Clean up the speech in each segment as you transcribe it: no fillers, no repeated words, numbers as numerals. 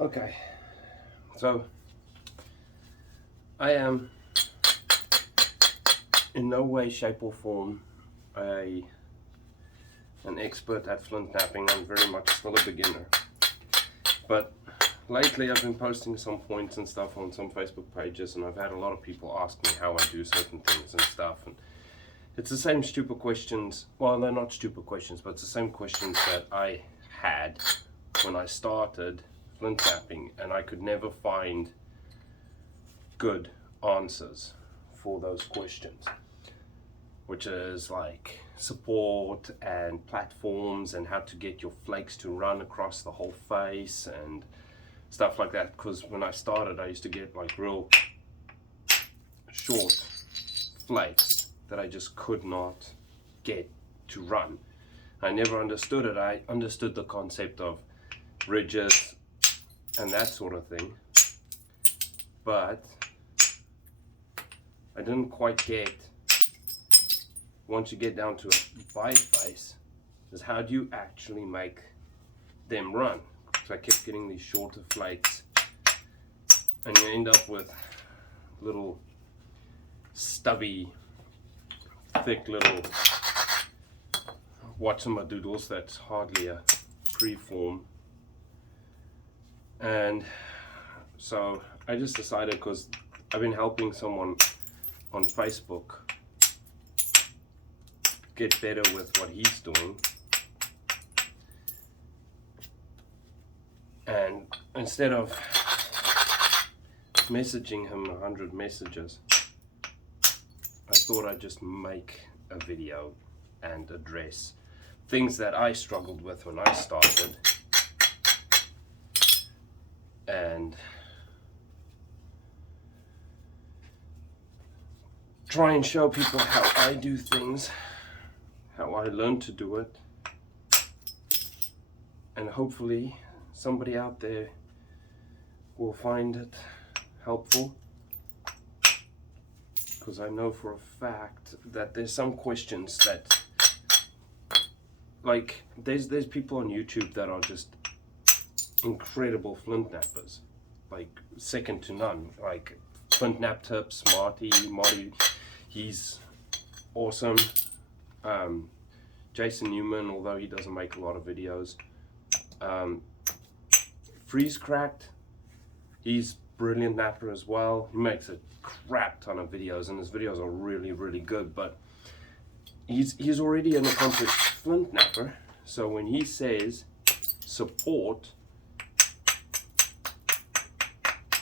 Okay, so I am in no way, shape or form an expert at flint knapping. I'm very much still a beginner. But lately I've been posting some points and stuff on some Facebook pages, and I've had a lot of people ask me how I do certain things and stuff. And it's the same stupid questions, well, they're not stupid questions, but it's the same questions that I had when I started flint knapping, and I could never find good answers for those questions, which is like support and platforms and how to get your flakes to run across the whole face and stuff like that. Because when I started, I used to get like real short flakes that I just could not get to run. I never understood it. I understood the concept of ridges and that sort of thing, but I didn't quite get, once you get down to a bite face, is how do you actually make them run? So I kept getting these shorter flakes, and you end up with little stubby, thick little whatsamadoodles that's hardly a preform. And so I just decided, because I've been helping someone on Facebook get better with what he's doing, and instead of messaging him 100 messages, I thought I'd just make a video and address things that I struggled with when I started, and try and show people how I do things, how I learned to do it, and hopefully somebody out there will find it helpful, because I know for a fact that there's some questions that, like, there's people on YouTube that are just incredible flint nappers, like second to none, like Flint Nap Tips, Marty, he's awesome. Jason Newman, although he doesn't make a lot of videos. Freeze Cracked, he's brilliant napper as well. He makes a crap ton of videos, and his videos are really, really good, but he's already an accomplished flint napper. So when he says support,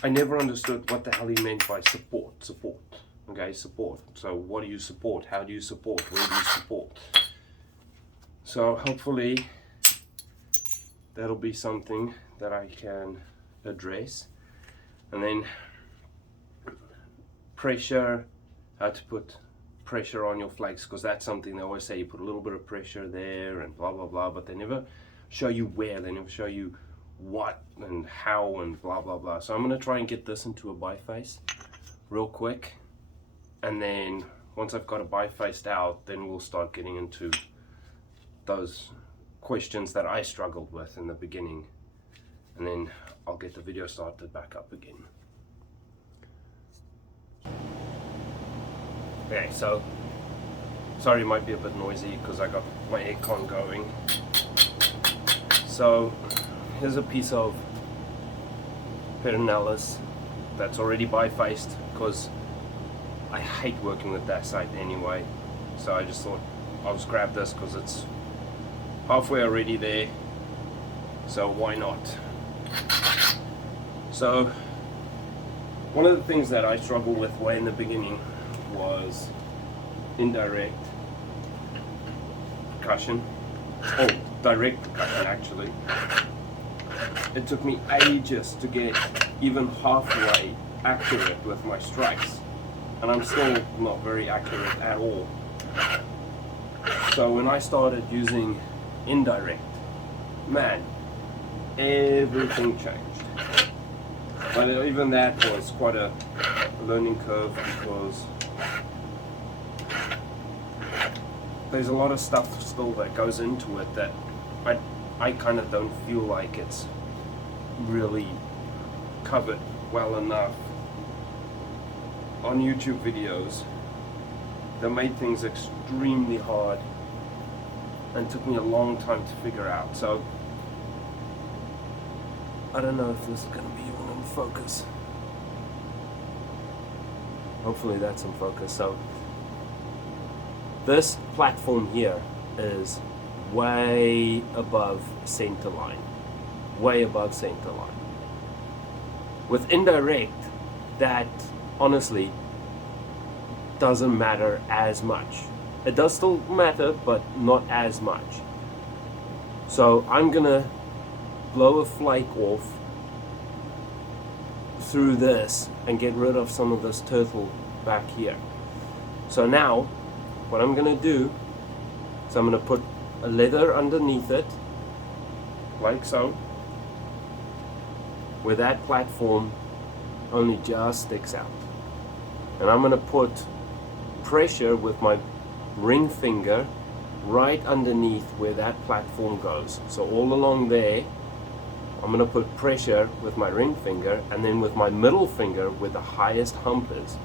I never understood what the hell he meant by support. Okay, support. So what do you support? How do you support? Where do you support? So hopefully that'll be something that I can address. And then pressure, how to put pressure on your flakes, because that's something they always say, you put a little bit of pressure there and blah blah blah, but they never show you where, they never show you what and how and blah blah blah. So I'm going to try and get this into a biface real quick, and then once I've got it bifaced out, then we'll start getting into those questions that I struggled with in the beginning, and then I'll get the video started back up again. Okay, so sorry, it might be a bit noisy because I got my aircon going. So here's a piece of Pernalis that's already bifaced, because I hate working with that side anyway. So I just thought I'll just grab this because it's halfway already there, so why not? So one of the things that I struggled with way in the beginning was indirect percussion, oh, direct percussion actually. It took me ages to get even halfway accurate with my strikes, and I'm still not very accurate at all. So when I started using indirect, man, everything changed. But even that was quite a learning curve, because there's a lot of stuff still that goes into it that I kind of don't feel like it's really covered well enough on YouTube videos that made things extremely hard and took me a long time to figure out. So I don't know if this is going to be even in focus. Hopefully that's in focus. So this platform here is way above center line. Way above center line. With Indirect, that honestly doesn't matter as much. It does still matter, but not as much. So I'm gonna blow a flake off through this and get rid of some of this turtle back here. So now what I'm gonna do is I'm gonna put a leather underneath it, like so, where that platform only just sticks out. And I'm gonna put pressure with my ring finger right underneath where that platform goes. So all along there, I'm going to put pressure with my ring finger, and then with my middle finger where the highest hump is,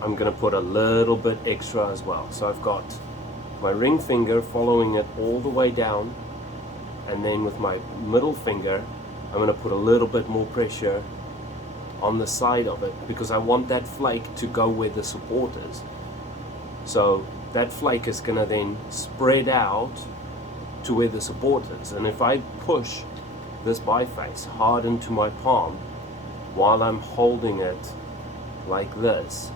I'm going to put a little bit extra as well. So I've got my ring finger following it all the way down, and then with my middle finger I'm going to put a little bit more pressure on the side of it, because I want that flake to go where the support is. So that flake is going to then spread out to where the support is. And if I push this biface hard into my palm while I'm holding it like this,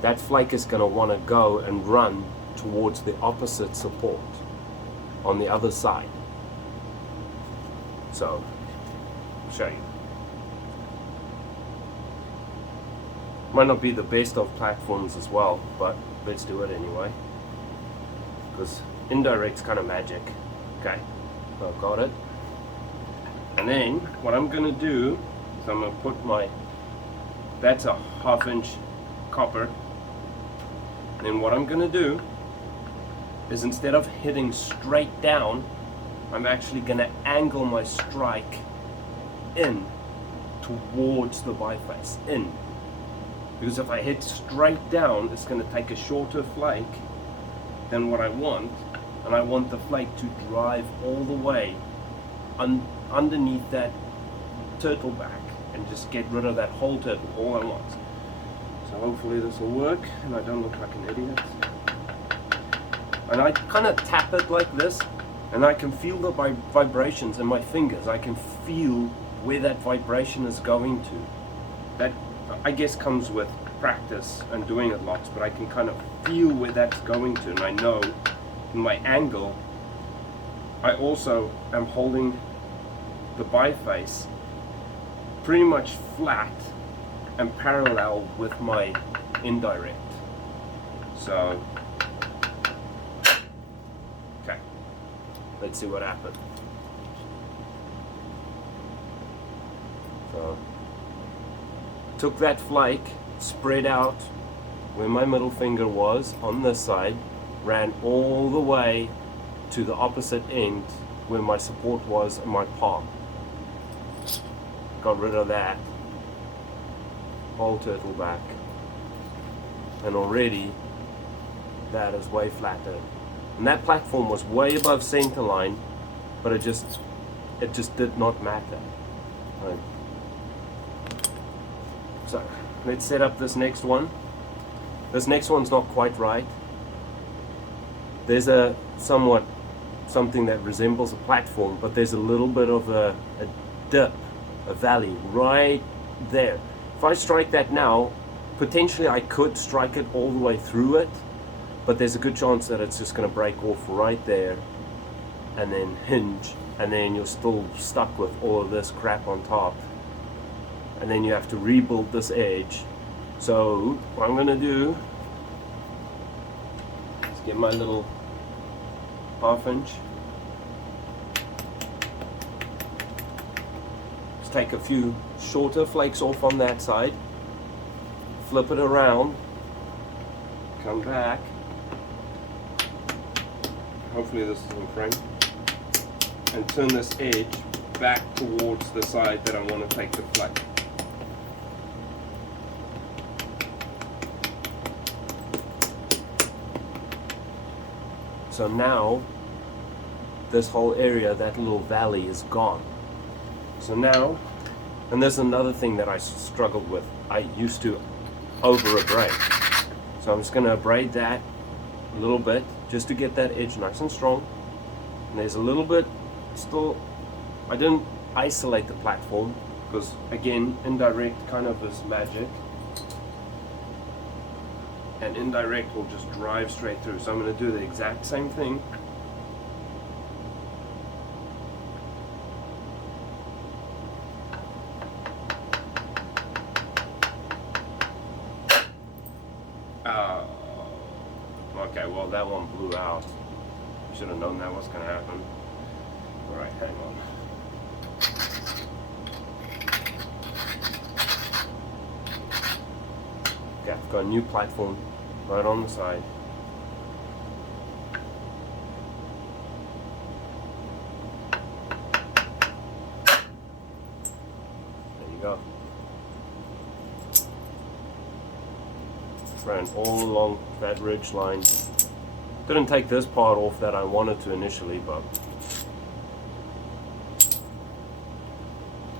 that flake is going to want to go and run towards the opposite support on the other side. So I'll show you. Might not be the best of platforms as well, but let's do it anyway, because Indirect's kind of magic. Okay, so I've got it. And then what I'm going to do is I'm going to put my, that's a 1/2 inch copper. And then what I'm going to do is, instead of hitting straight down, I'm actually going to angle my strike in towards the biface, in. Because if I hit straight down, it's going to take a shorter flake than what I want, and I want the flake to drive all the way underneath that turtle back and just get rid of that whole turtle all at once. So hopefully this will work and I don't look like an idiot. And I kind of tap it like this, and I can feel the vibrations in my fingers. I can feel where that vibration is going to. That, I guess, comes with practice and doing it lots, but I can kind of feel where that's going to, and I know in my angle. I also am holding the biface pretty much flat and parallel with my indirect. So, okay, let's see what happens. So, took that flake, spread out where my middle finger was on this side, ran all the way to the opposite end where my support was in my palm. Got rid of that whole turtle back, and already that is way flatter. And that platform was way above center line, but it just did not matter. Right. So let's set up this next one. This next one's not quite right. There's a something that resembles a platform, but there's a little bit of a dip, a valley right there. If I strike that now, potentially I could strike it all the way through it, but there's a good chance that it's just going to break off right there and then hinge, and then you're still stuck with all of this crap on top, and then you have to rebuild this edge. So what I'm going to do is get my little 1/2 inch, just take a few shorter flakes off on that side, flip it around, come back, hopefully this is in frame, and turn this edge back towards the side that I want to take the flake. So now this whole area, that little valley, is gone. So now, and there's another thing that I struggled with. I used to over abrade. So I'm just going to abrade that a little bit just to get that edge nice and strong. And there's a little bit still, I didn't isolate the platform because again, indirect kind of is magic. And indirect will just drive straight through. So I'm going to do the exact same thing. Okay, well that one blew out. Should have known that was going to happen. Alright, hang on. Okay, I've got a new platform right on the side. There you go. Ran all along that ridge line. Didn't take this part off that I wanted to initially, but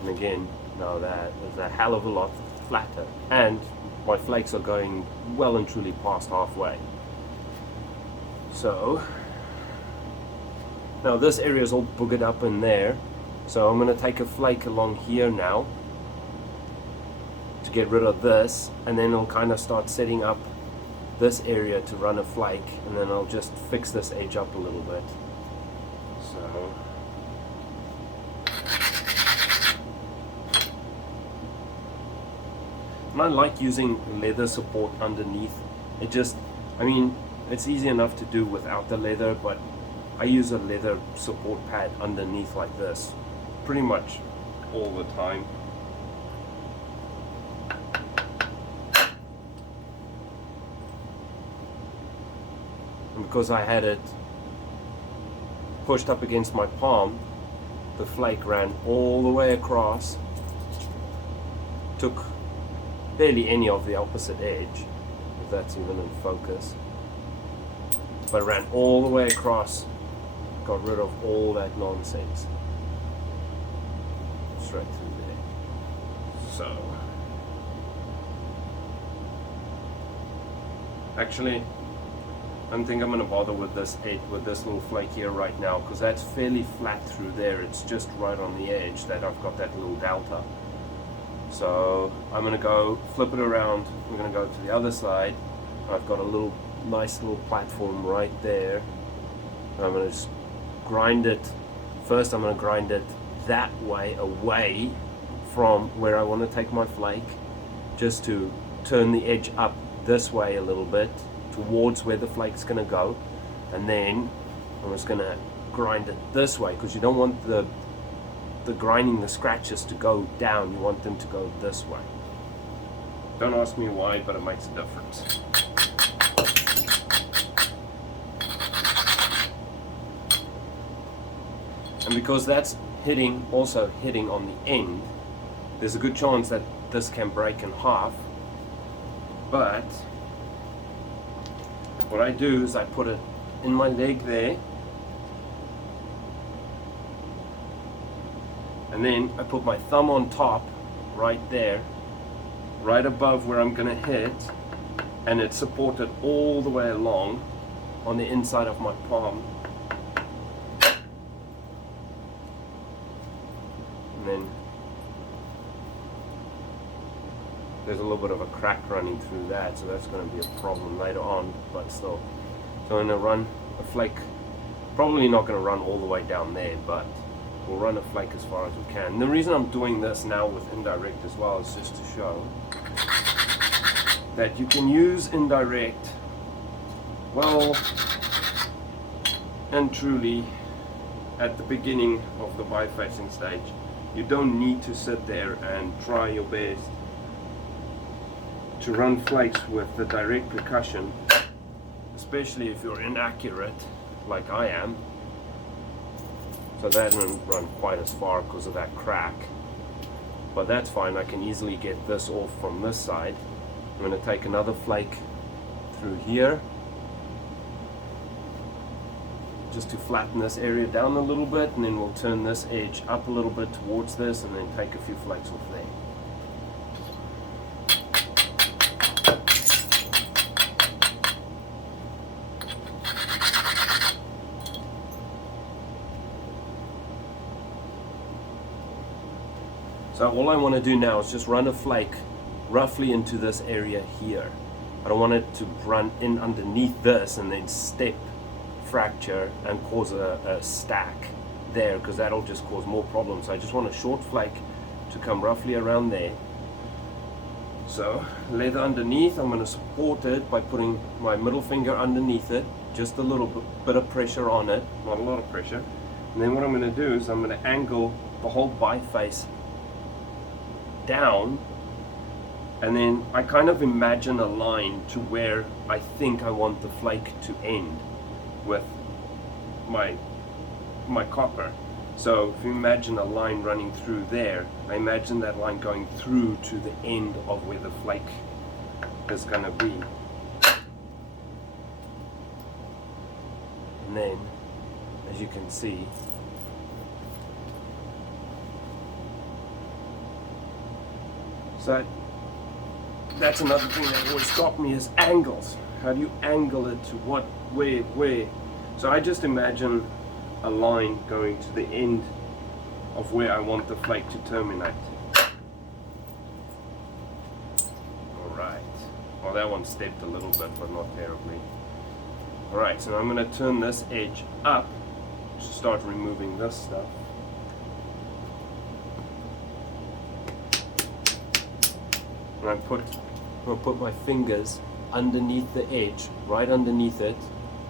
and again, now that is a hell of a lot flatter, and my flakes are going well and truly past halfway. So now this area is all boogered up in there, so I'm going to take a flake along here now to get rid of this, and then I'll kind of start setting up this area to run a flake, and then I'll just fix this edge up a little bit. So and I like using leather support underneath. It just, I mean, it's easy enough to do without the leather, but I use a leather support pad underneath like this pretty much all the time. And because I had it pushed up against my palm, the flake ran all the way across, took barely any of the opposite edge, if that's even in focus, but ran all the way across, got rid of all that nonsense straight through there. So actually I don't think I'm going to bother with this little flake here right now, because that's fairly flat through there. It's just right on the edge that I've got that little delta. So I'm going to go flip it around. I'm going to go to the other side. I've got a nice little platform right there. I'm going to just grind it. First I'm going to grind it that way, away from where I want to take my flake, just to turn the edge up this way a little bit towards where the flake's going to go, and then I'm just going to grind it this way, because you don't want the grinding the scratches to go down, you want them to go this way. Don't ask me why, but it makes a difference. And because that's also hitting on the end, there's a good chance that this can break in half. But what I do is I put it in my leg there, and then I put my thumb on top right there, right above where I'm going to hit, and it's supported all the way along on the inside of my palm. And then there's a little bit of a crack running through that, so that's going to be a problem later on, but still. So I'm going to run a flake, probably not going to run all the way down there, but we'll run a flake as far as we can. And the reason I'm doing this now with indirect as well is just to show that you can use indirect well and truly at the beginning of the bifacing stage. You don't need to sit there and try your best to run flakes with the direct percussion, especially if you're inaccurate like I am. So that didn't run quite as far because of that crack. But that's fine, I can easily get this off from this side. I'm going to take another flake through here, just to flatten this area down a little bit, and then we'll turn this edge up a little bit towards this and then take a few flakes off there. So all I want to do now is just run a flake roughly into this area here. I don't want it to run in underneath this and then step fracture and cause a stack there, because that'll just cause more problems. So I just want a short flake to come roughly around there. So leather underneath, I'm going to support it by putting my middle finger underneath it, just a little bit of pressure on it, not a lot of pressure. And then what I'm going to do is I'm going to angle the whole biface down, and then I kind of imagine a line to where I think I want the flake to end with my copper. So if you imagine a line running through there, I imagine that line going through to the end of where the flake is going to be. And then, as you can see, so that's another thing that always stopped me, is angles. How do you angle it to what, where? So I just imagine a line going to the end of where I want the flake to terminate. Alright. Well, that one stepped a little bit, but not terribly. Alright, so I'm going to turn this edge up to start removing this stuff. And I'm going to put my fingers underneath the edge, right underneath it,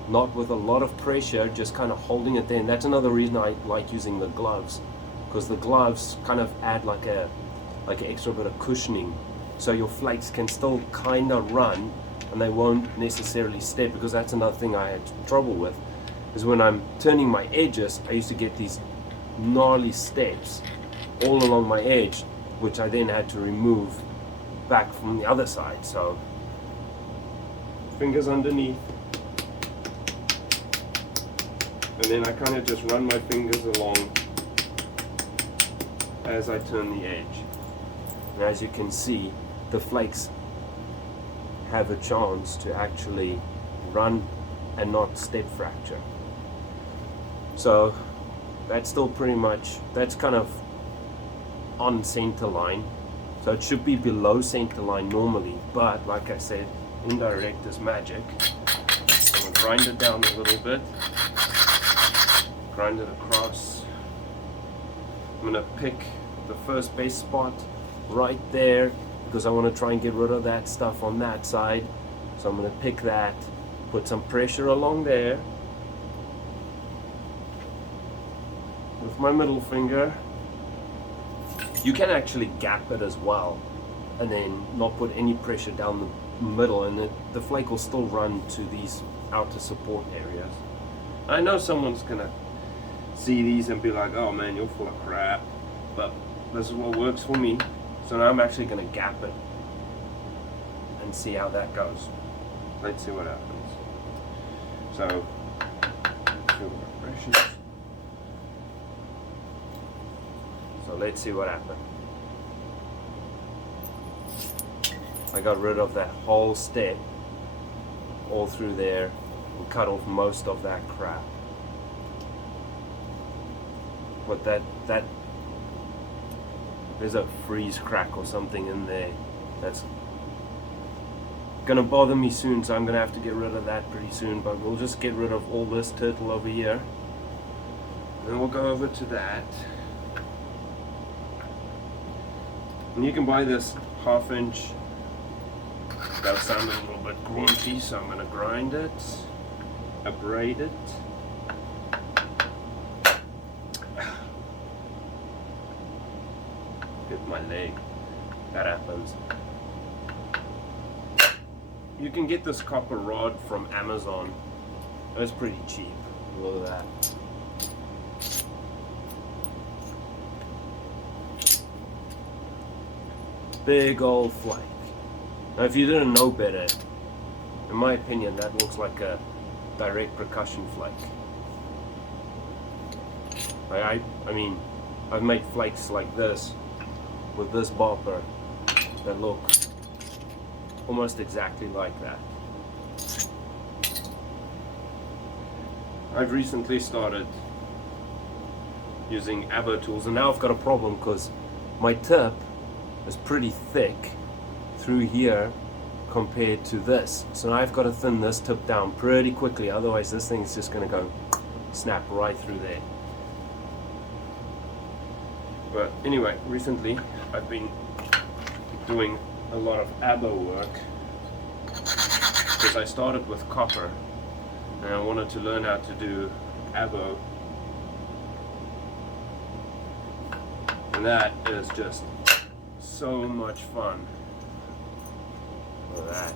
not with a lot of pressure, just kind of holding it there. And that's another reason I like using the gloves, because the gloves kind of add like an extra bit of cushioning, so your flakes can still kind of run and they won't necessarily step. Because that's another thing I had trouble with, is when I'm turning my edges, I used to get these gnarly steps all along my edge, which I then had to remove back from the other side. So fingers underneath, and then I kind of just run my fingers along as I turn the edge. And as you can see, the flakes have a chance to actually run and not step fracture. So that's still pretty much, that's kind of on center line. So it should be below center line normally, but like I said, indirect is magic. I'm going to grind it down a little bit, grind it across. I'm going to pick the first base spot right there, because I want to try and get rid of that stuff on that side. So I'm going to pick that, put some pressure along there with my middle finger. You can actually gap it as well, and then not put any pressure down the middle, and the flake will still run to these outer support areas. I know someone's gonna see these and be like, oh man, you're full of crap, but this is what works for me. So now I'm actually gonna gap it and see how that goes. Let's see what happens. So feel the pressure. So let's see what happened. I got rid of that whole step all through there and cut off most of that crap. But that there's a freeze crack or something in there that's gonna bother me soon, so I'm gonna have to get rid of that pretty soon. But we'll just get rid of all this turtle over here, and then we'll go over to that. And you can buy this 1/2 inch. That'll sound a little bit grumpy, so I'm going to grind it, abrade it. Hit my leg. That happens. You can get this copper rod from Amazon. It's pretty cheap. Look at that. big old flake. Now if you didn't know better, in my opinion that looks like a direct percussion flake. I mean, I've made flakes like this with this bopper that look almost exactly like that. I've recently started using abo tools, and now I've got a problem because my tip is pretty thick through here compared to this. So now I've got to thin this tip down pretty quickly, otherwise this thing is just going to go snap right through there. But anyway, recently I've been doing a lot of abo work because I started with copper and I wanted to learn how to do abo, and that is just so much fun. Look at that.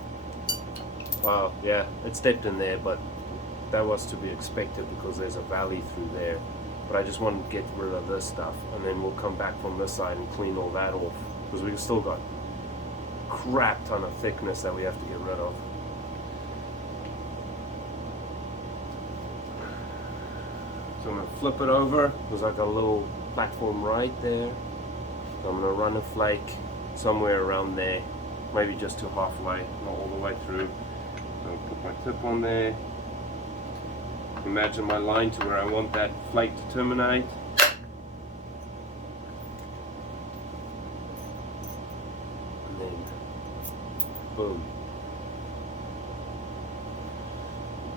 Wow, yeah, it stepped in there, but that was to be expected because there's a valley through there. But I just want to get rid of this stuff, and then we'll come back from this side and clean all that off, because we've still got crap ton of thickness that we have to get rid of. So I'm going to flip it over, because I've got a little platform right there. So I'm going to run a flake somewhere around there, maybe just to halfway, not all the way through. So I'll put my tip on there. Imagine my line to where I want that flake to terminate. And then, boom.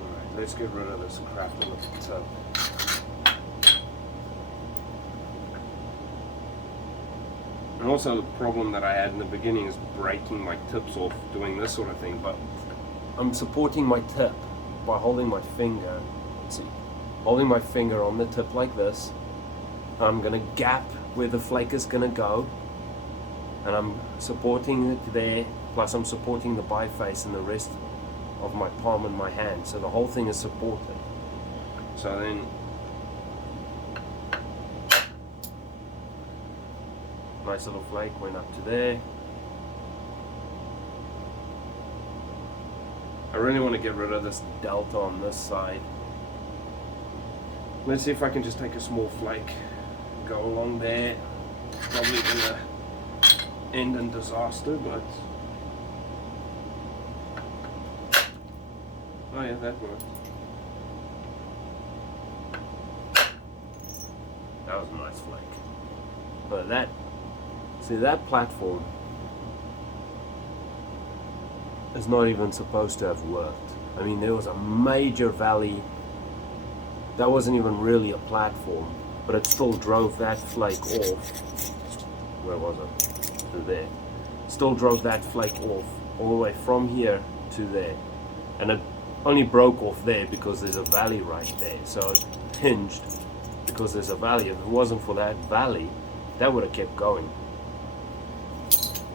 Alright, let's get rid of this crap on the tip. And also the problem that I had in the beginning is breaking my tips off doing this sort of thing, but I'm supporting my tip by holding my finger. See, holding my finger on the tip like this. I'm going to gap where the flake is going to go, and I'm supporting it there, plus I'm supporting the biface and the rest of my palm and my hand, so the whole thing is supported. So then nice little flake went up to there. I really want to get rid of this delta on this side. Let's see if I can just take a small flake, go along there. Probably gonna end in disaster, but oh yeah, that worked. That was a nice flake. But that, see, that platform is not even supposed to have worked. I mean, there was a major valley. That wasn't even really a platform, but it still drove that flake off. Where was it? To there. Still drove that flake off all the way from here to there. And it only broke off there because there's a valley right there. So it hinged because there's a valley. If it wasn't for that valley, that would have kept going.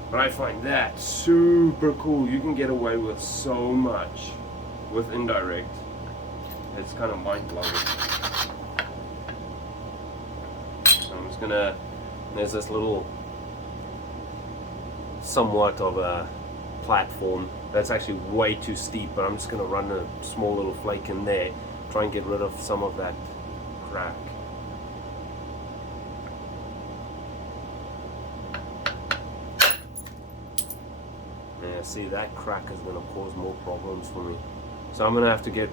But I find that super cool. You can get away with so much with Indirect. It's kind of mind-blowing. So I'm just gonna, there's this little, somewhat of a platform that's actually way too steep, but I'm just gonna run a small little flake in there, try and get rid of some of that crack. Yeah, see, that crack is gonna cause more problems for me. So I'm gonna have to get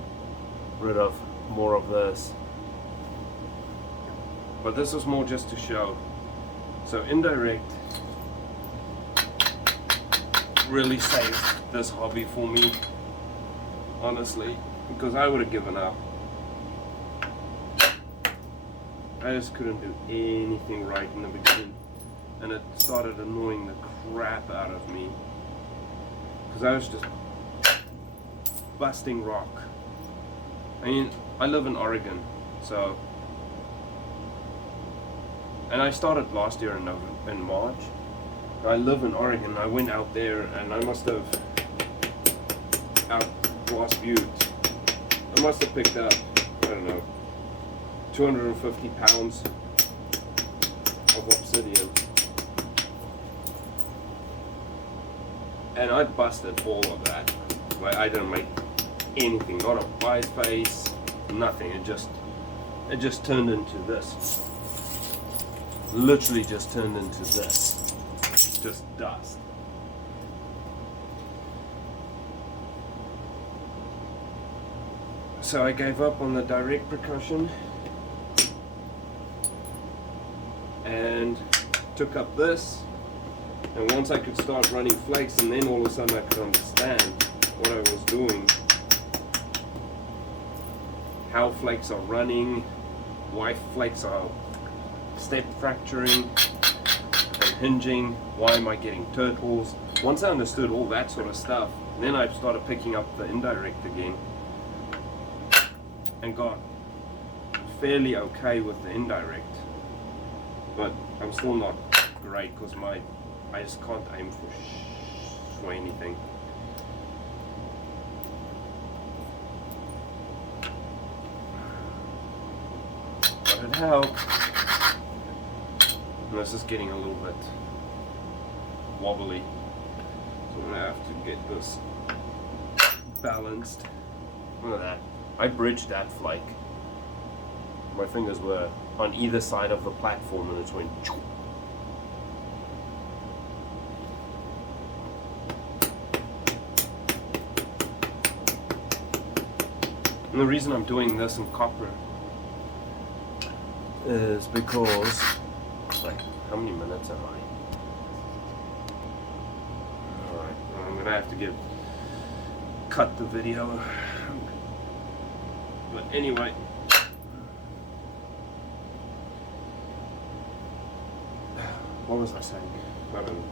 rid of more of this, but this is more just to show. So Indirect really saved this hobby for me, honestly, because I would have given up. I just couldn't do anything right in the beginning, and it started annoying the crap out of me because I was just busting rock. I mean, I live in Oregon, so, and I started last year in March. I live in Oregon. I went out there and I must have out Lost Butte. I must have picked up, I don't know, 250 pounds of obsidian. And I busted all of that. Like, I didn't make anything, not a bite face, nothing. It just turned into this. Literally just turned into this. Just dust. So I gave up on the direct percussion and took up this. And once I could start running flakes, and then all of a sudden I could understand what I was doing, how flakes are running, why flakes are step fracturing and hinging, why am I getting turtles. Once I understood all that sort of stuff, then I started picking up the indirect again and got fairly okay with the indirect. But I'm still not great because I just can't aim for anything. But it helped. And this is getting a little bit wobbly, so I'm gonna have to get this balanced. Look at that. I bridged that flake. My fingers were on either side of the platform and it went. And the reason I'm doing this in copper is because, like, how many minutes am I? Alright, I'm gonna have to cut the video. But anyway, what was I saying? I don't know.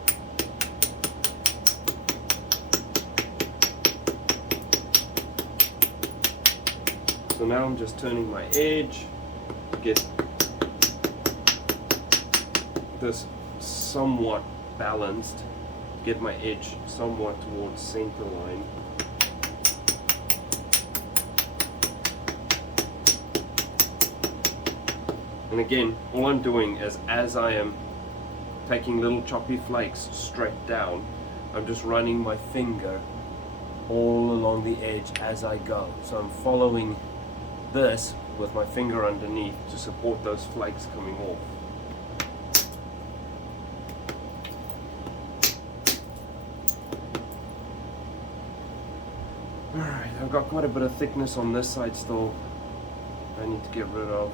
So now I'm just turning my edge, get this somewhat balanced, get my edge somewhat towards center line. And again, all I'm doing is, as I am taking little choppy flakes straight down, I'm just running my finger all along the edge as I go. So I'm following this with my finger underneath to support those flakes coming off. Alright, I've got quite a bit of thickness on this side still I need to get rid of.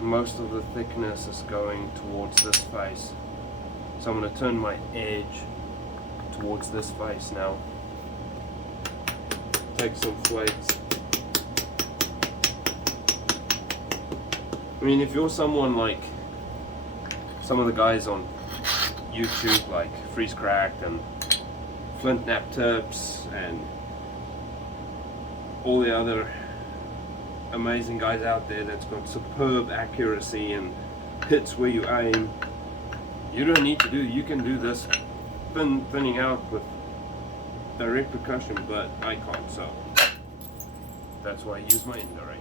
Most of the thickness is going towards this face. So I'm going to turn my edge towards this face now. Take some flakes. I mean, if you're someone like some of the guys on YouTube, like Freeze Cracked and Flint Nap Tips and all the other amazing guys out there that's got superb accuracy and hits where you aim, you don't need to do, you can do this thinning out with direct percussion, but I can't, so that's why I use my indirect.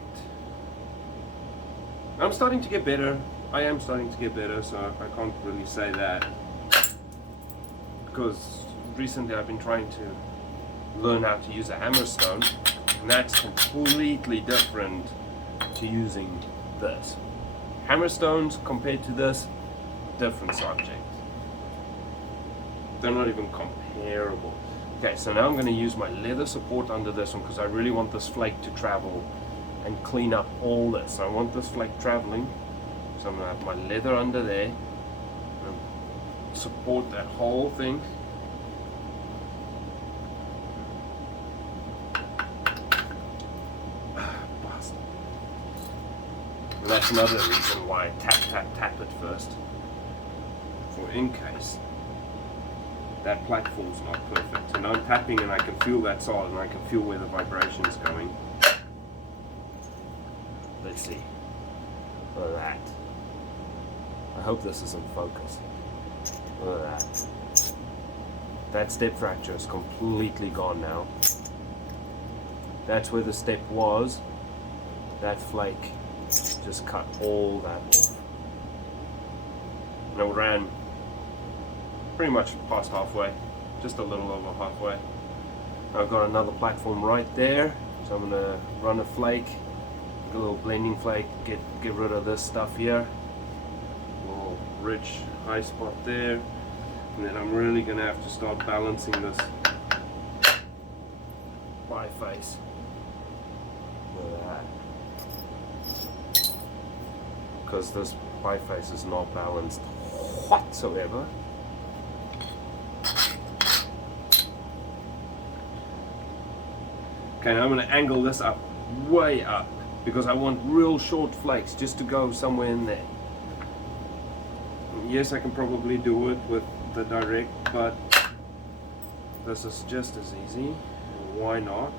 I'm starting to get better. I am starting to get better, so I can't really say that, because recently I've been trying to learn how to use a hammerstone, and that's completely different to using this. Hammerstones compared to this, different subject. They're not even comparable. Okay, so now I'm going to use my leather support under this one because I really want this flake to travel and clean up all this. So I want this flake traveling, so I'm going to have my leather under there and support that whole thing. And that's another reason why I tap it first, for in case that platform's not perfect. And I'm tapping and I can feel that solid and I can feel where the vibration is going. Let's see. Look at that. I hope this is in focus. Look at that. That step fracture is completely gone now. That's where the step was. That flake just cut all that off. And it ran pretty much past halfway. just a little over halfway. I've got another platform right there, so I'm gonna run a flake, a little blending flake, get rid of this stuff here, a little rich high spot there, and then I'm really gonna have to start balancing this biface with that, because this biface is not balanced whatsoever. Okay, now I'm going to angle this up, way up, because I want real short flakes just to go somewhere in there. Yes, I can probably do it with the direct, but this is just as easy. Why not?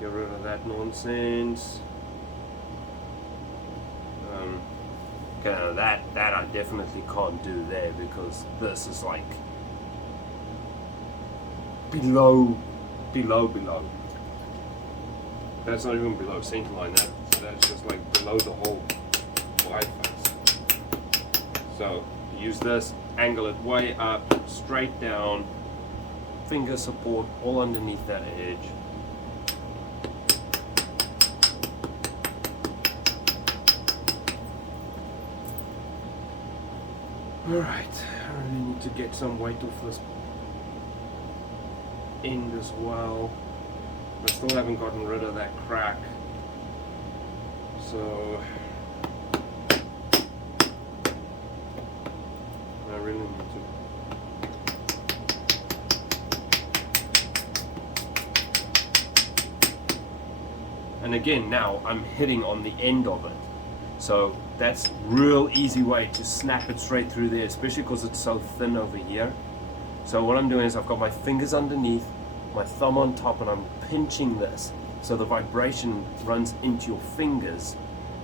Get rid of that nonsense. Okay, now that I definitely can't do there, because this is like below. That's not even below centerline. That's just like below the whole biface. So use this, angle it way up, straight down, finger support all underneath that edge. Alright, I really need to get some weight off this end as well. I still haven't gotten rid of that crack, so I really need to. And again, now I'm hitting on the end of it, so that's real easy way to snap it straight through there, especially because it's so thin over here. So what I'm doing is I've got my fingers underneath, my thumb on top, and I'm pinching this so the vibration runs into your fingers,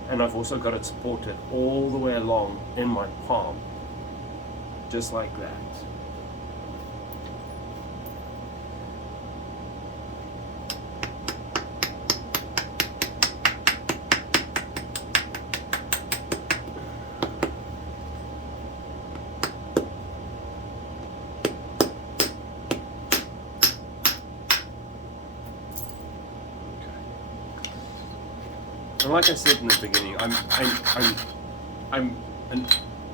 and I've also got it supported all the way along in my palm, just like that. And like I said in the beginning, I'm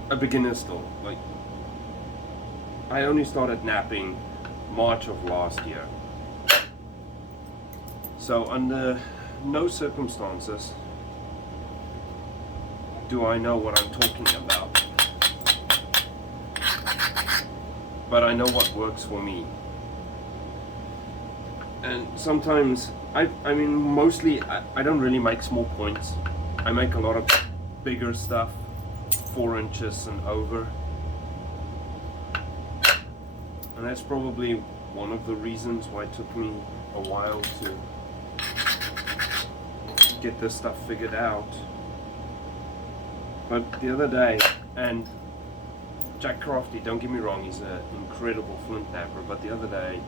a beginner still. Like, I only started napping March of last year. So under no circumstances do I know what I'm talking about. But I know what works for me. And sometimes, mostly I don't really make small points. I make a lot of bigger stuff, 4 inches and over. And that's probably one of the reasons why it took me a while to get this stuff figured out. But the other day, and Jack Crafty, don't get me wrong, he's an incredible flint napper, but the other day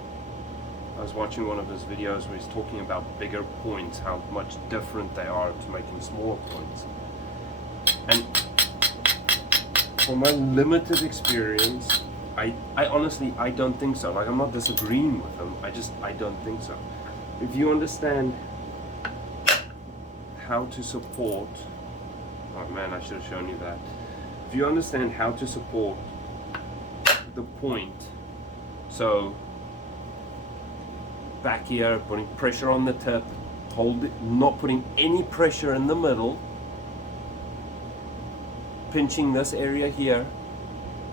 I was watching one of his videos where he's talking about bigger points, how much different they are to making smaller points. And from my limited experience, I honestly, I don't think so. Like, I'm not disagreeing with him, I don't think so. If you understand how to support, oh man, I should have shown you that. If you understand how to support the point, so back here, putting pressure on the tip, hold it, not putting any pressure in the middle, pinching this area here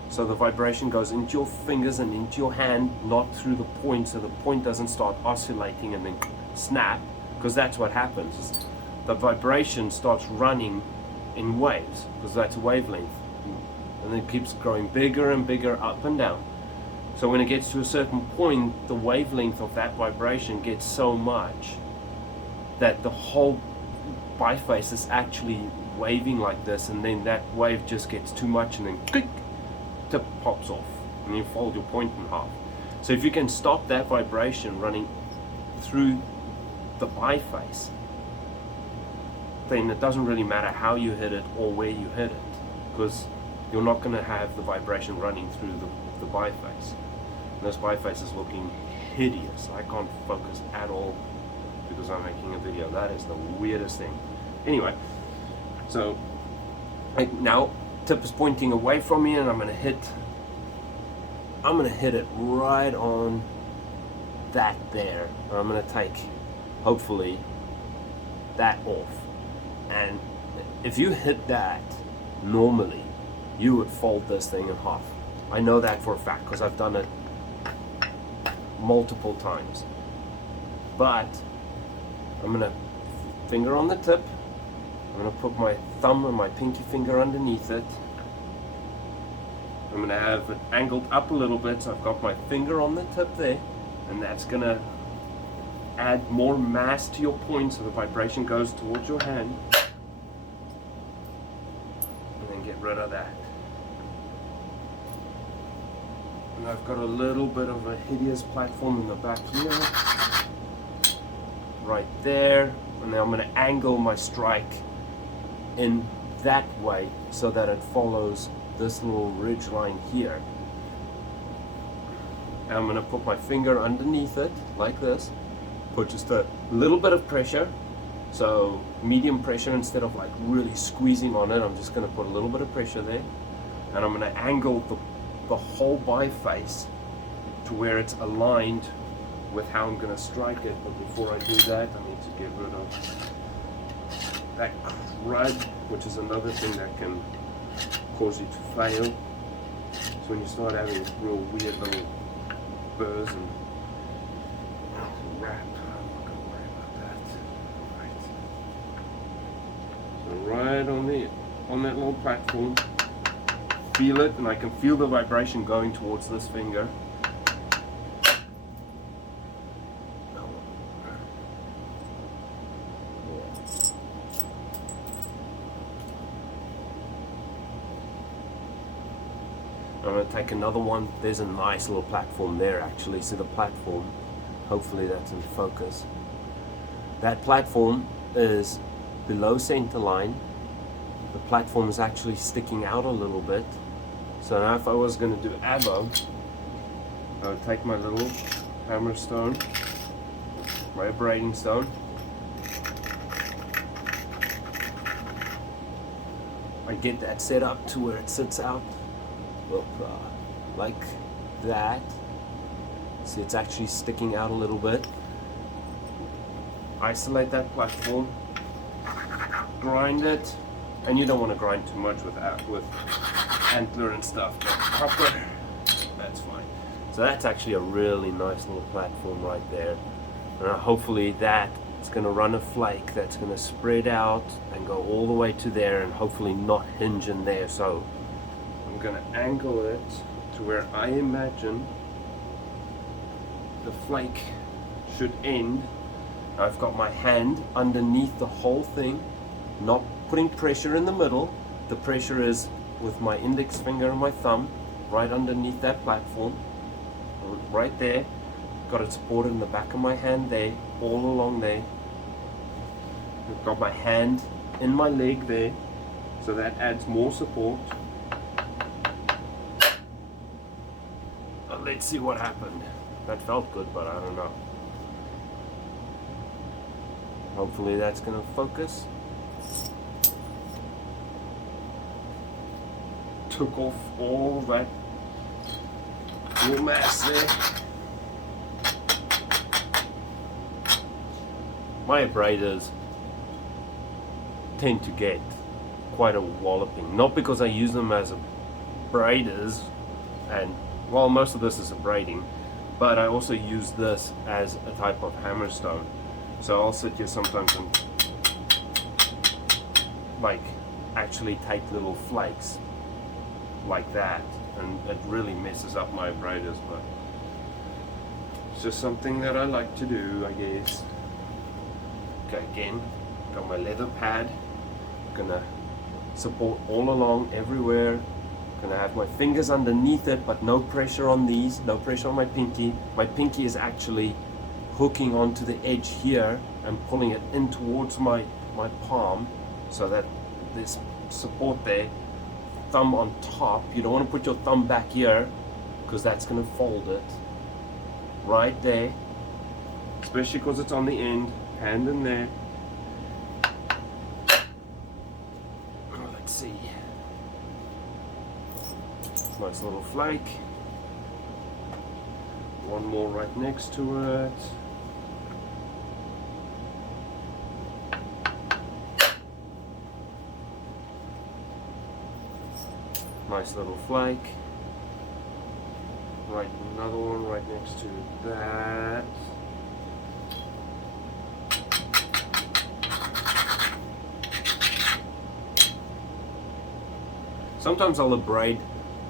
so the vibration goes into your fingers and into your hand, not through the point, so the point doesn't start oscillating and then snap, because that's what happens. The vibration starts running in waves, because that's a wavelength, and then it keeps growing bigger and bigger up and down. So when it gets to a certain point, the wavelength of that vibration gets so much that the whole biface is actually waving like this, and then that wave just gets too much, and then click, tip pops off, and you fold your point in half. So if you can stop that vibration running through the biface, then it doesn't really matter how you hit it or where you hit it, because you're not going to have the vibration running through the biface. And this biface is looking hideous. I can't focus at all because I'm making a video. That is the weirdest thing. Anyway, so now tip is pointing away from me, and I'm gonna hit it right on that there. I'm gonna take, hopefully, that off. And if you hit that normally, you would fold this thing in half. I know that for a fact because I've done it multiple times. But I'm gonna finger on the tip. I'm gonna put my thumb and my pinky finger underneath it. I'm gonna have it angled up a little bit, so I've got my finger on the tip there, and that's gonna add more mass to your point so the vibration goes towards your hand. And then get rid of that. And I've got a little bit of a hideous platform in the back here. Right there. And now I'm going to angle my strike in that way so that it follows this little ridge line here. And I'm going to put my finger underneath it like this. Put just a little bit of pressure. So medium pressure instead of like really squeezing on it. I'm just going to put a little bit of pressure there. And I'm going to angle the whole biface to where it's aligned with how I'm going to strike it. But before I do that, I need to get rid of that crud, which is another thing that can cause you to fail. So when you start having real weird little burrs and wrap, I'm not going to worry about that. Right. So right on that little platform, feel it, and I can feel the vibration going towards this finger. I'm going to take another one. There's a nice little platform there actually. See the platform? Hopefully that's in focus. That platform is below center line. The platform is actually sticking out a little bit. So now if I was going to do abo, I would take my little hammer stone, my abrading stone. I get that set up to where it sits out. Like that. See, it's actually sticking out a little bit. Isolate that platform, grind it, and you don't want to grind too much with antler and stuff, but copper, that's fine. So that's actually a really nice little platform right there. And hopefully that is going to run a flake that's going to spread out and go all the way to there and hopefully not hinge in there. So I'm going to angle it to where I imagine the flake should end. I've got my hand underneath the whole thing, not putting pressure in the middle. The pressure is with my index finger and my thumb right underneath that platform, right there. Got it supported in the back of my hand there, all along there. I've got my hand in my leg there, so that adds more support. Let's see what happened. That felt good, but I don't know. Hopefully that's going to focus. Took off all that little mass there. My abraders tend to get quite a walloping. Not because I use them as abraders, and well, most of this is abrading, but I also use this as a type of hammerstone. So I'll sit here sometimes and like actually take little flakes like that, and it really messes up my abraders, but it's just something that I like to do, I guess. Okay, again, got my leather pad, gonna support all along everywhere. Gonna have my fingers underneath it, but no pressure on these, no pressure on my pinky. My pinky is actually hooking onto the edge here and pulling it in towards my palm so that there's support there. thumb on top. You don't want to put your thumb back here because that's going to fold it. Right there. Especially because it's on the end. Hand in there. Oh, let's see. Nice little flake. One more right next to it. Nice little flake. Right, another one right next to that. Sometimes I'll abrade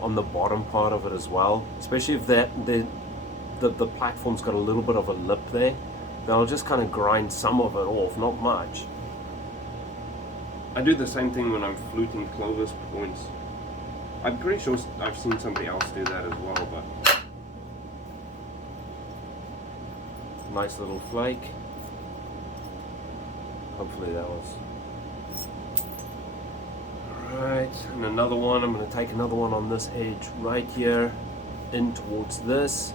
on the bottom part of it as well, especially if the platform's got a little bit of a lip there. Then I'll just kind of grind some of it off, not much. I do the same thing when I'm fluting Clovis points. I'm pretty sure I've seen somebody else do that as well, but nice little flake. Hopefully that was alright. And another one, I'm going to take another one on this edge right here, in towards this.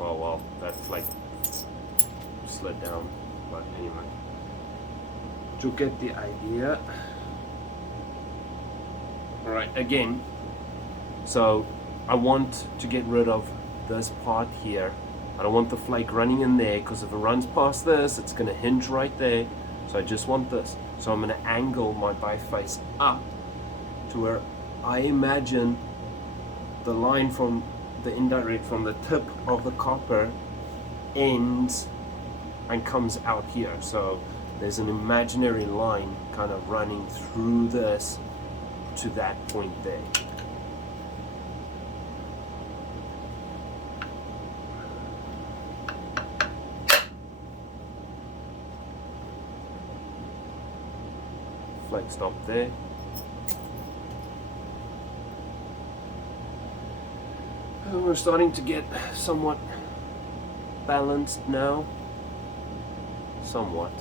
Oh well, that flake slid down. But anyway, to get the idea. Alright, again, so I want to get rid of this part here. I don't want the flake running in there, because if it runs past this, it's going to hinge right there. So I just want this. So I'm going to angle my biface up to where I imagine the line from the indirect, from the tip of the copper, ends and comes out here. So there's an imaginary line kind of running through this to that point there. Flake stop there. And we're starting to get somewhat balanced now. Somewhat.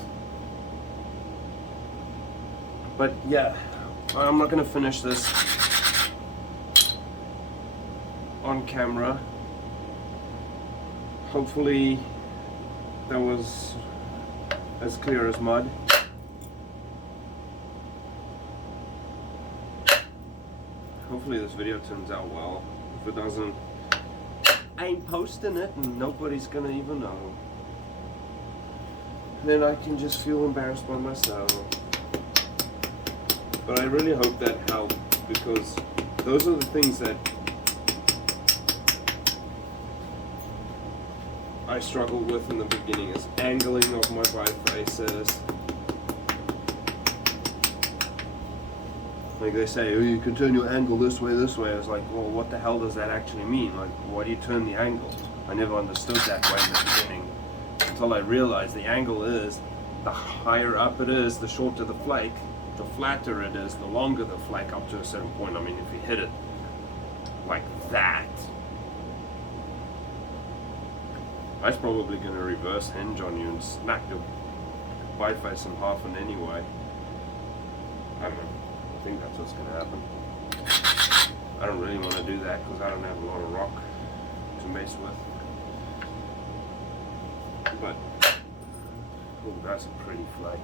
But yeah, I'm not going to finish this on camera. Hopefully that was as clear as mud. Hopefully this video turns out well. If it doesn't, I ain't posting it and nobody's gonna even know. Then I can just feel embarrassed by myself. But I really hope that helped, because those are the things that I struggled with in the beginning, is angling of my bifaces. Like they say, oh, you can turn your angle this way, this way. I was like, well, what the hell does that actually mean? Like, why do you turn the angle? I never understood that way in the beginning, until I realized the angle is, the higher up it is, the shorter the flake, the flatter it is, the longer the flake up to a certain point. I mean, if you hit it like that, that's probably going to reverse hinge on you and smack your biface in half in any way. I don't know. I think that's what's going to happen. I don't really want to do that because I don't have a lot of rock to mess with. But, oh, that's a pretty flake.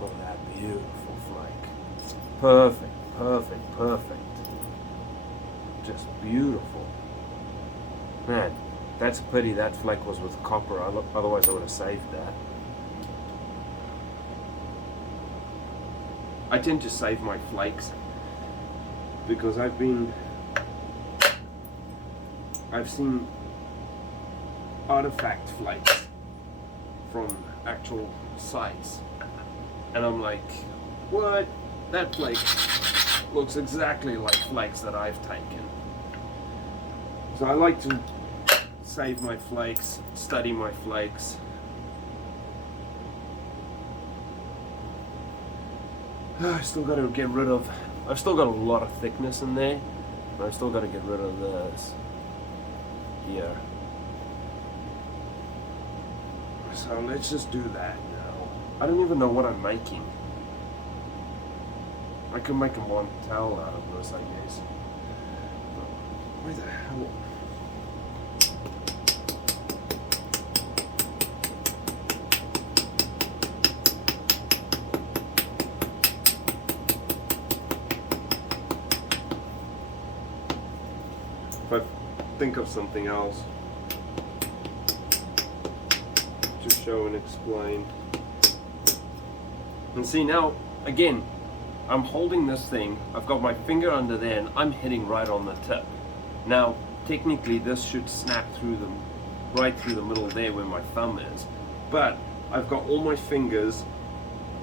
Look at that beautiful flake. Perfect, perfect, perfect. Just beautiful. Man, that's a pity that flake was with copper. Otherwise I would have saved that. I tend to save my flakes because I've seen artifact flakes from actual sites, and I'm like, what? That flake looks exactly like flakes that I've taken. So I like to save my flakes, study my flakes. I've still got to get rid of, I've still got a lot of thickness in there, but I've still got to get rid of this here. So let's just do that now. I don't even know what I'm making. I could make a one towel out of this, I guess. But where the hell? If I think of something else, just show and explain. And see now, again, I'm holding this thing, I've got my finger under there and I'm hitting right on the tip. Now, technically this should snap through them, right through the middle there where my thumb is. But I've got all my fingers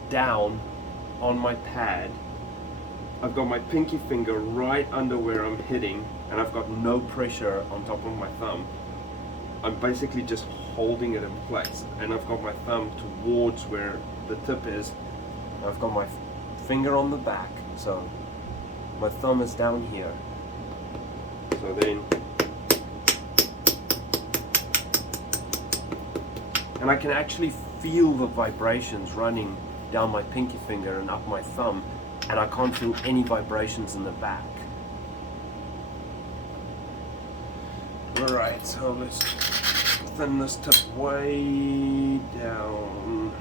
down on my pad. I've got my pinky finger right under where I'm hitting and I've got no pressure on top of my thumb. I'm basically just holding it in place and I've got my thumb towards where the tip is. I've got my finger on the back, so my thumb is down here. So then, and I can actually feel the vibrations running down my pinky finger and up my thumb, and I can't feel any vibrations in the back. Alright, so let's thin this tip way down.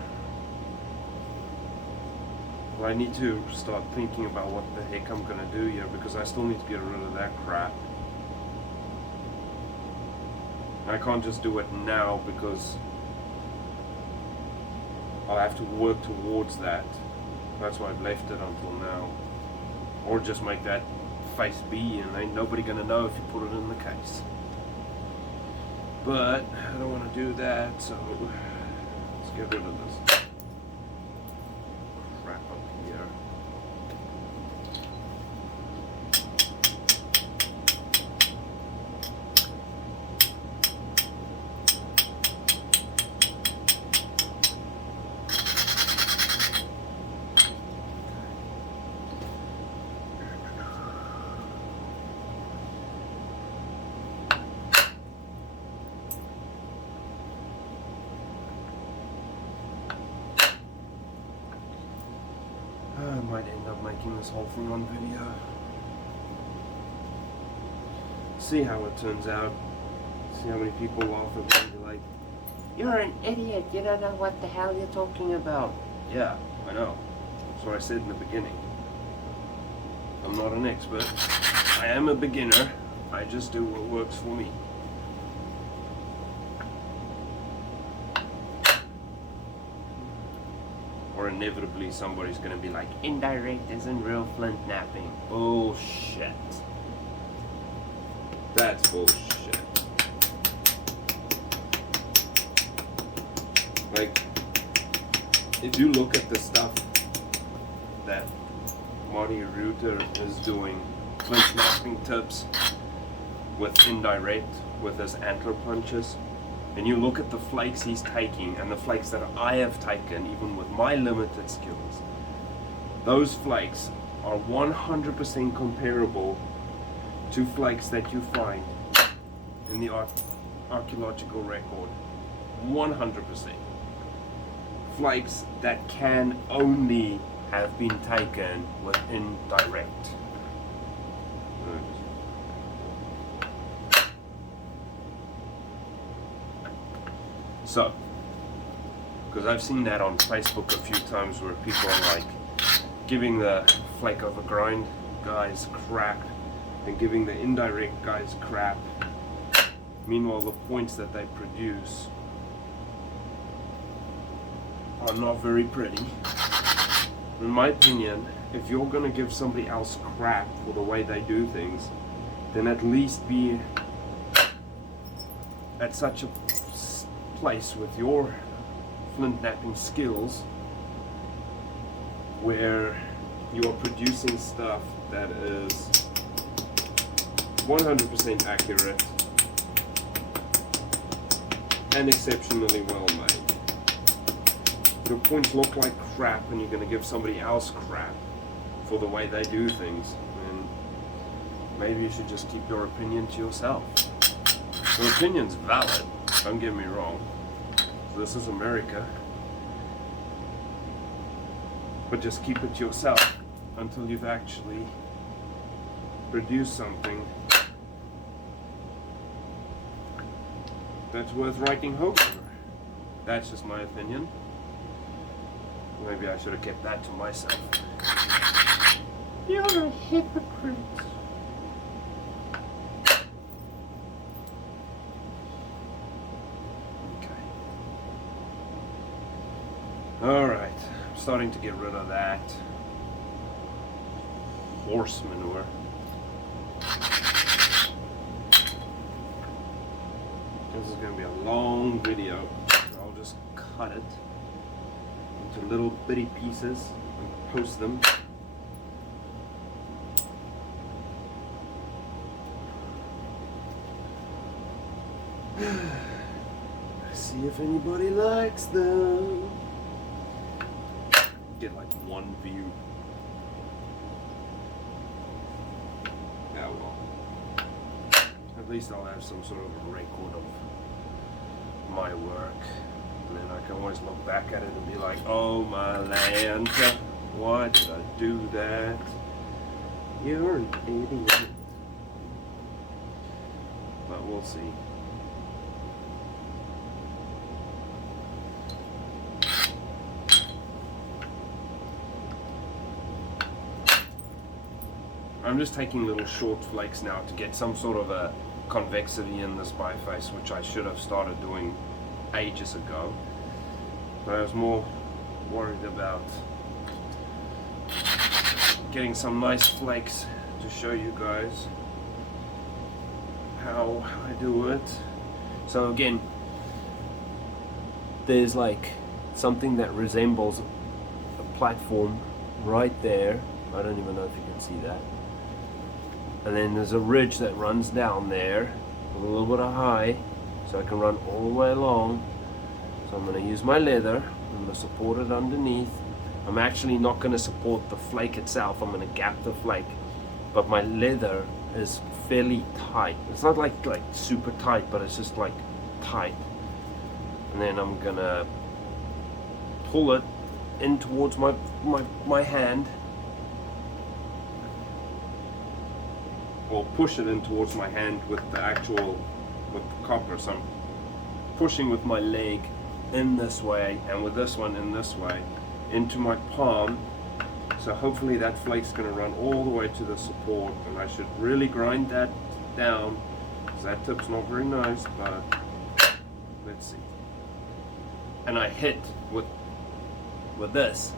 I need to start thinking about what the heck I'm gonna do here, because I still need to get rid of that crap. I can't just do it now because I'll have to work towards that. That's why I've left it until now. Or just make that face B and ain't nobody gonna know if you put it in the case. But I don't want to do that, so let's get rid of this crap up here. I might end up making this whole thing on video. See how it turns out. See how many people laugh at me like, "You're an idiot, you don't know what the hell you're talking about." Yeah, I know. That's what I said in the beginning. I'm not an expert. I am a beginner. I just do what works for me. Or inevitably somebody's going to be like, Indirect isn't real flint napping. Bullshit. That's bullshit. Like, if you look at the stuff that Marty Reuter is doing, flint napping tips with Indirect, with his antler punches, and you look at the flakes he's taking and the flakes that I have taken, even with my limited skills, those flakes are 100% comparable to flakes that you find in the archaeological record. 100%. Flakes that can only have been taken with Indirect. So, because I've seen that on Facebook a few times where people are like giving the flake over grind guys crap and giving the Indirect guys crap. Meanwhile, the points that they produce are not very pretty. In my opinion, if you're going to give somebody else crap for the way they do things, then at least be at such a place with your flint napping skills where you are producing stuff that is 100% accurate and exceptionally well made. Your points look like crap and you're going to give somebody else crap for the way they do things, and maybe you should just keep your opinion to yourself. Your opinion's valid, don't get me wrong, This is America. But just keep it to yourself until you've actually produced something that's worth writing home over. That's just my opinion. Maybe I should have kept that to myself. You're a hypocrite. Okay. Alright, I'm starting to get rid of that horse manure. This is going to be a long video. I'll just cut it into little bitty pieces and post them. See if anybody likes them. Get like one view. Yeah, well, at least I'll have some sort of a record of my work, and then I can always look back at it and be like, oh my land, why did I do that? You're an idiot. But we'll see. I'm just taking little short flakes now to get some sort of a convexity in this biface, which I should have started doing ages ago. But I was more worried about getting some nice flakes to show you guys how I do it. So again, there's like something that resembles a platform right there. I don't even know if you can see that. And then there's a ridge that runs down there with a little bit of high, so I can run all the way along. So I'm going to use my leather. I'm going to support it underneath. I'm actually not going to support the flake itself. I'm going to gap the flake, but my leather is fairly tight. It's not like super tight, but it's just like tight. And then I'm going to pull it in towards my hand, or push it in towards my hand with the copper. So I'm pushing with my leg in this way, and with this one in this way, into my palm. So hopefully that flake's going to run all the way to the support, and I should really grind that down, because that tip's not very nice, but let's see. And I hit with this,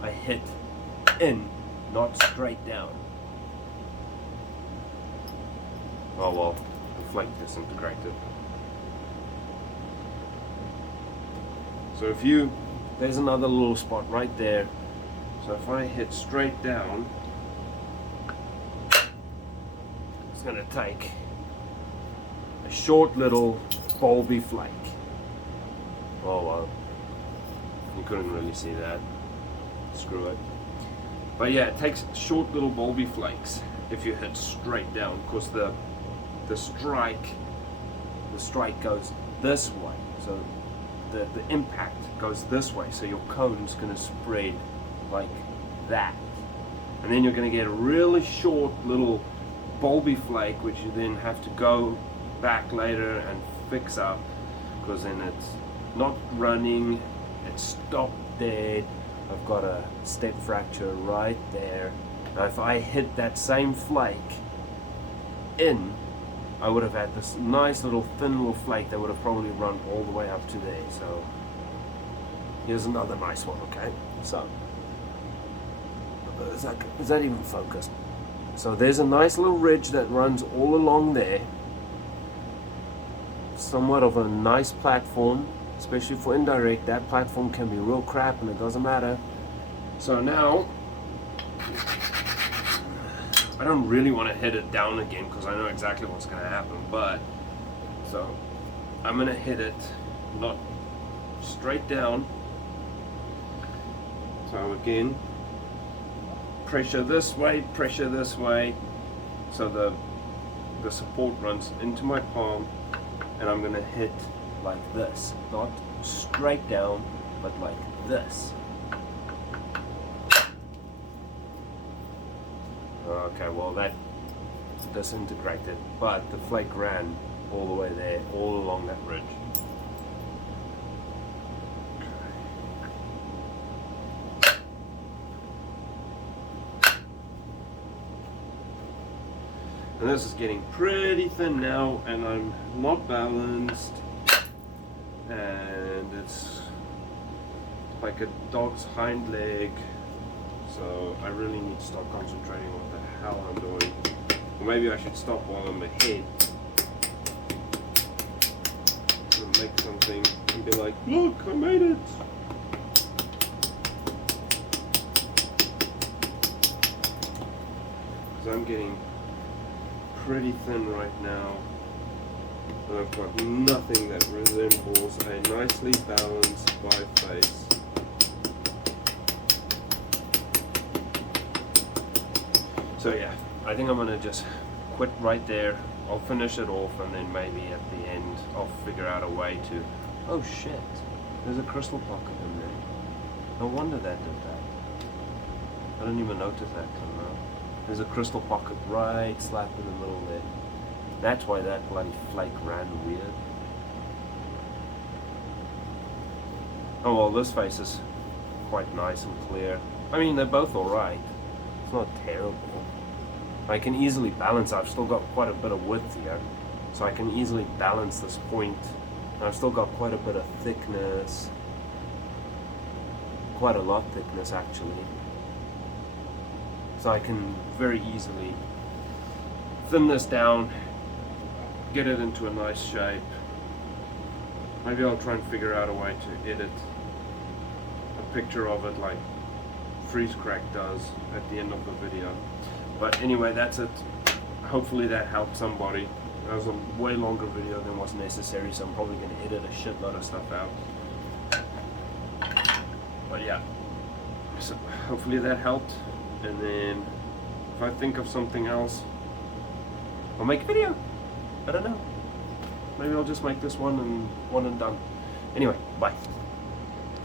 I hit in, not straight down. Oh well, the flake disintegrated. So there's another little spot right there. So if I hit straight down, it's going to take a short little bulby flake. Oh well, you couldn't really see that. Screw it. But yeah, it takes short little bulby flakes if you hit straight down, because the strike goes this way, so the impact goes this way, so your cone's going to spread like that, and then you're going to get a really short little bulby flake, which you then have to go back later and fix up, because then it's not running, it's stopped dead. I've got a step fracture right there. Now if I hit that same flake in, I would have had this nice little thin little flake that would have probably run all the way up to there. So here's another nice one, okay? So is that even focused? So there's a nice little ridge that runs all along there. Somewhat of a nice platform, especially for indirect. That platform can be real crap and it doesn't matter. So now I don't really want to hit it down again, because I know exactly what's going to happen, but so I'm going to hit it not straight down. So again, pressure this way, so the support runs into my palm, and I'm going to hit like this, not straight down, but like this. Okay, well that disintegrated, but the flake ran all the way there, all along that ridge. And this is getting pretty thin now, and I'm not balanced, and it's like a dog's hind leg, so I really need to start concentrating on what the hell I'm doing. Or maybe I should stop while I'm ahead and make something and be like, look, I made it! Because I'm getting pretty thin right now, and I've got nothing that resembles a nicely balanced bi-face. So yeah, I think I'm gonna just quit right there. I'll finish it off, and then maybe at the end I'll figure out a way to... Oh shit, there's a crystal pocket in there. No wonder that did that. I didn't even notice that till now. There's a crystal pocket right slap in the middle there. That's why that bloody flake ran weird. Oh well, this face is quite nice and clear. I mean, they're both alright. It's not terrible. I can easily balance. I've still got quite a bit of width here, so I can easily balance this point. And I've still got quite a bit of thickness. Quite a lot of thickness actually. So I can very easily thin this down, get it into a nice shape. Maybe I'll try and figure out a way to edit a picture of it like Freeze Crack does at the end of the video. But anyway, that's it. Hopefully that helped somebody. That was a way longer video than was necessary, so I'm probably going to edit a shitload of stuff out. But yeah, so hopefully that helped. And then if I think of something else, I'll make a video. I don't know. Maybe I'll just make this one and done. Anyway, bye.